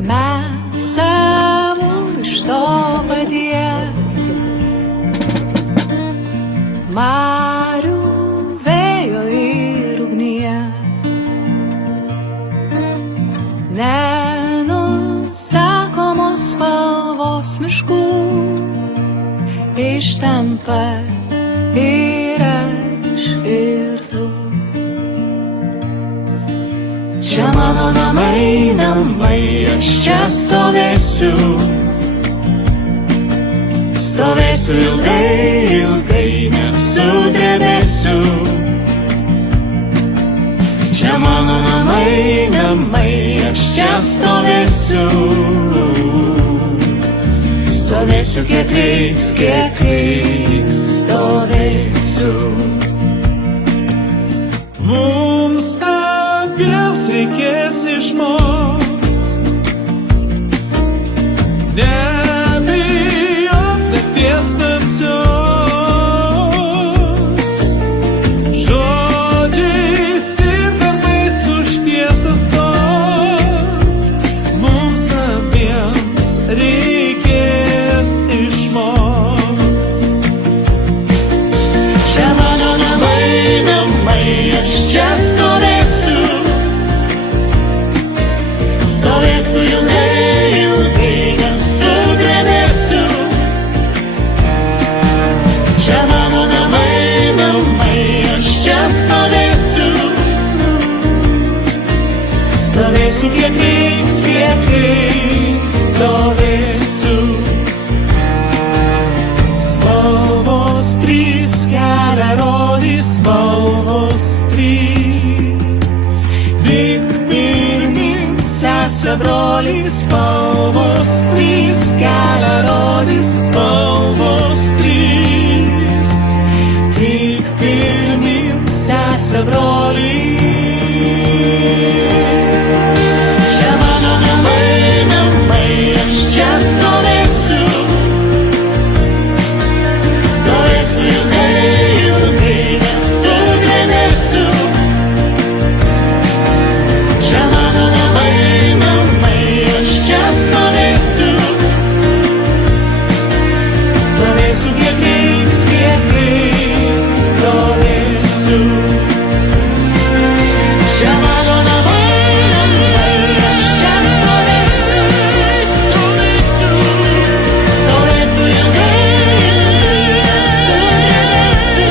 Mes savo iš to paties marių, vėjo ir ugnies, nenusakomos spalvos miškų, iš ten pat ir aš ir tu. Čia mano namai, namai, aš čia stovėsiu. Stovėsiu ilgai, ilgai, nesudrebėsiu. Čia mano namai, namai, aš čia stovėsiu. Stovėsiu kiek reiks, stovėsiu. Mums abiems reikės išmokti nebijot nakties tamsios, žodžiais ir darbais už tiesą stot. Mums abiems reikės išmokti. Čia mano namai, namai, aš čia stovėsiu. Stovėsiu ilgai, ilgai, nesudrebėsiu. Čia mano namai, namai, aš čia stovėsiu. Stovėsiu kiek reiks, stovėsiu. Spalvos trys kelią rodys, spalvos trys. Tik pirmyn sesė broliai, spalvos trys kelią rodys, spalvos trys. Tik pirmyn sesė broliai. Čia mano namai, namai, aš čia stovėsiu. Stovėsiu ilgai, ilgai, nesudrebėsiu. Čia mano namai, namai, aš čia stovėsiu. Stovėsiu kiek reiks, stovėsiu. Čia mano namai, namai, aš čia stovėsiu. Stovėsiu ilgai, nesudrebėsiu.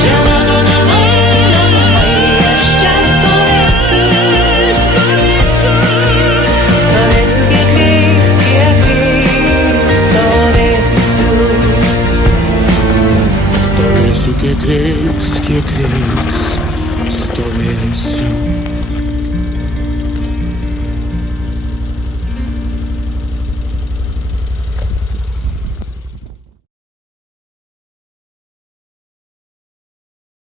Čia mano namai, namai, aš čia stovėsiu. Stovėsiu kiek reiks, stovėsiu. Stovėsiu kiek reiks, stovėsiu.